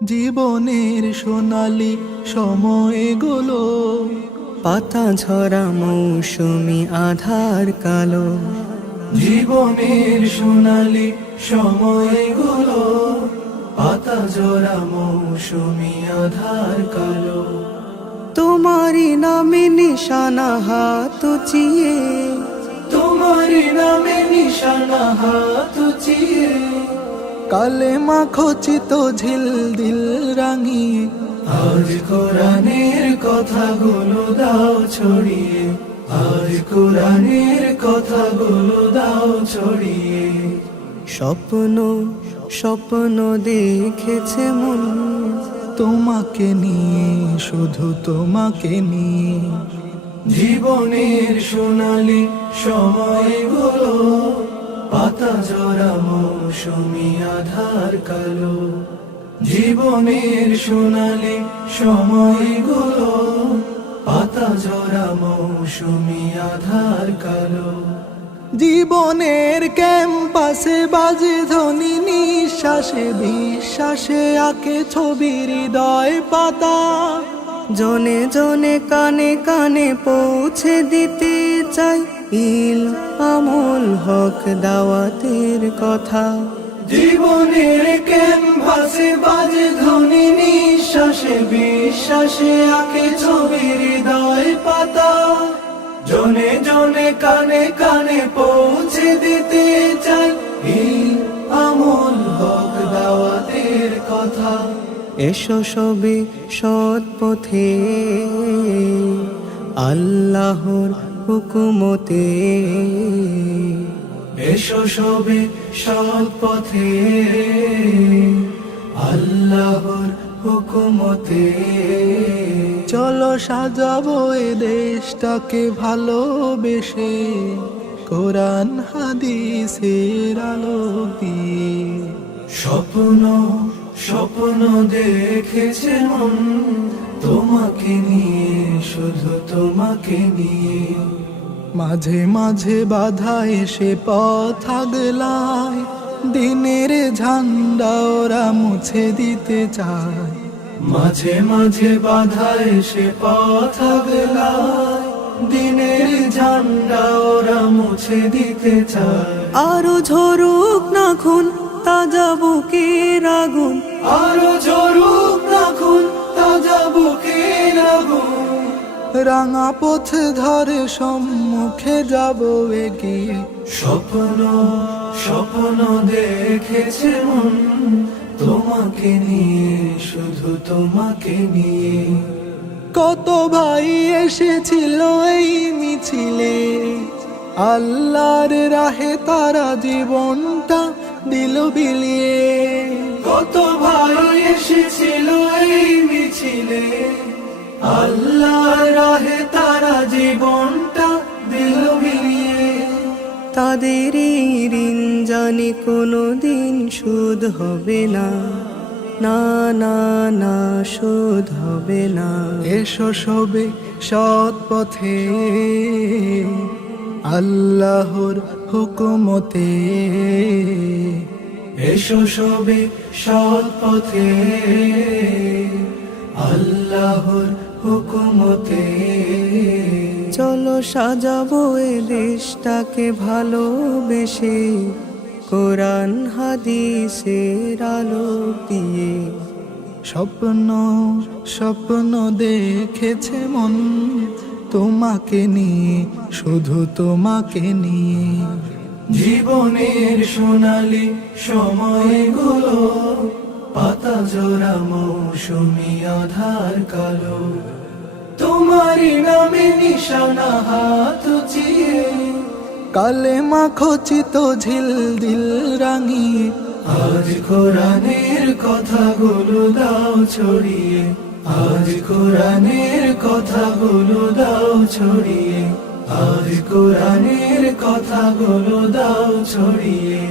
জীবনের সোনালি সময়গুলো, পাতা ঝরা মৌসুমি আধার কালো। জীবনের সোনালি সময়গুলো, পাতা জোড়া মৌসুমি আধার কালো। তোমারই নামে নিশানা হাত উঁচিয়ে, তোমারই নামে নিশানা হাত উঁচিয়ে, কালেমা খচিত ঝিল দিল রাঙিয়ে, আজ কোরআনের কথাগুলো দাও ছড়িয়ে, আজ কোরআনের কথাগুলো দাও ছড়িয়ে। স্বপ্ন স্বপ্ন দেখেছে মন, তোমাকে নিয়ে, শুধু তোমাকে নিয়ে। জীবনের সোনালি সময়গুলো, পাতা জোড়া মৌসুমি আধার কালো। জীবনের সোনালি সময়গুলো, পাতা জোড়া মৌসুমি আধার কালো। জীবনের ক্যাম্পাসে বাজে ধ্বনি, নিঃশ্বাসে বিশ্বাসে আঁকে ছবি হৃদয় পাতা। জনে জনে কানে কানে পৌঁছে দিতে চাই ইল আমল হক দাওয়াতের কথা। জীবনের ক্যানভাসে বাজে ধ্বনি, নিঃশ্বাসে বিশ্বাসে আঁকে ছবি হৃদয় পাতা। জনে জনে কানে কানে পৌঁছে দিতে চাই এই আমল হক দাওয়াতের কথা। এসো সবে সৎ পথে, আল্লাহর হুকুমতে। এসো সবে সৎ পথে, আল্লাহর হুকুমতে। চলো সাজাবো এ দেশটাকে ভালোবেসে, কোরআন হাদিসের আলো দিয়ে। স্বপ্ন স্বপ্ন দেখেছে মন, তোমাকে নিয়ে, শুধু তোমাকে নিয়ে। মাঝে মাঝে বাধা এসে পথ আগলায়, দিনের ঝান্ডা ওরা মুছে দিতে চায়। মাঝে মাঝে বাধা এসে পথ আগলায়, দিনের ঝান্ডা ওরা মুছে দিতে চায়। আরো ঝরুক না খুন তাজা বুকের আগুন, আরো ঝরুক না খুন তাজা বুকের আগুন। রাঙা পথ ধরে সম্মুখে যাব এগিয়ে। স্বপ্ন স্বপ্ন দেখেছে মন, তোমাকে নিয়ে, শুধু তোমাকে নিয়ে। কত ভাই এসেছিল এই মিছিলে, আল্লাহর রাহে তারা জীবনটা দিল বিলিয়ে। কত ভাই এসেছিল এই মিছিলে, আল্লাহর রাহে তারা জীবনটা দিল বিলিয়ে। তাদের ঋণ জানি কোনো দিন শোধ হবে না, না না না শোধ হবে না। এসো সবে সৎ পথে, আল্লাহর হুকুমতে। এসো সবে সৎ পথে, আল্লাহর হুকুমতে। চলো সাজাবো এ দেশটাকে ভালোবেসে, কোরআন হাদিসের আলো দিয়ে। স্বপ্ন স্বপ্ন দেখেছে মন, তোমাকে নিয়ে, শুধু তোমাকে নিয়ে। জীবনের সোনালি সময়গুলো, পাতা জোড়া মৌসুমি আধার কালো। তোমারই নামে নিশানা হাত উঁচিয়ে, কালেমা খচিত ঝিল দিল রাঙিয়ে। আজ কোরআনের কথাগুলো দাও ছড়িয়ে, আজ কোরআনের কথাগুলো দাও ছড়িয়ে, আজ কোরআনের কথাগুলো দাও ছড়িয়ে।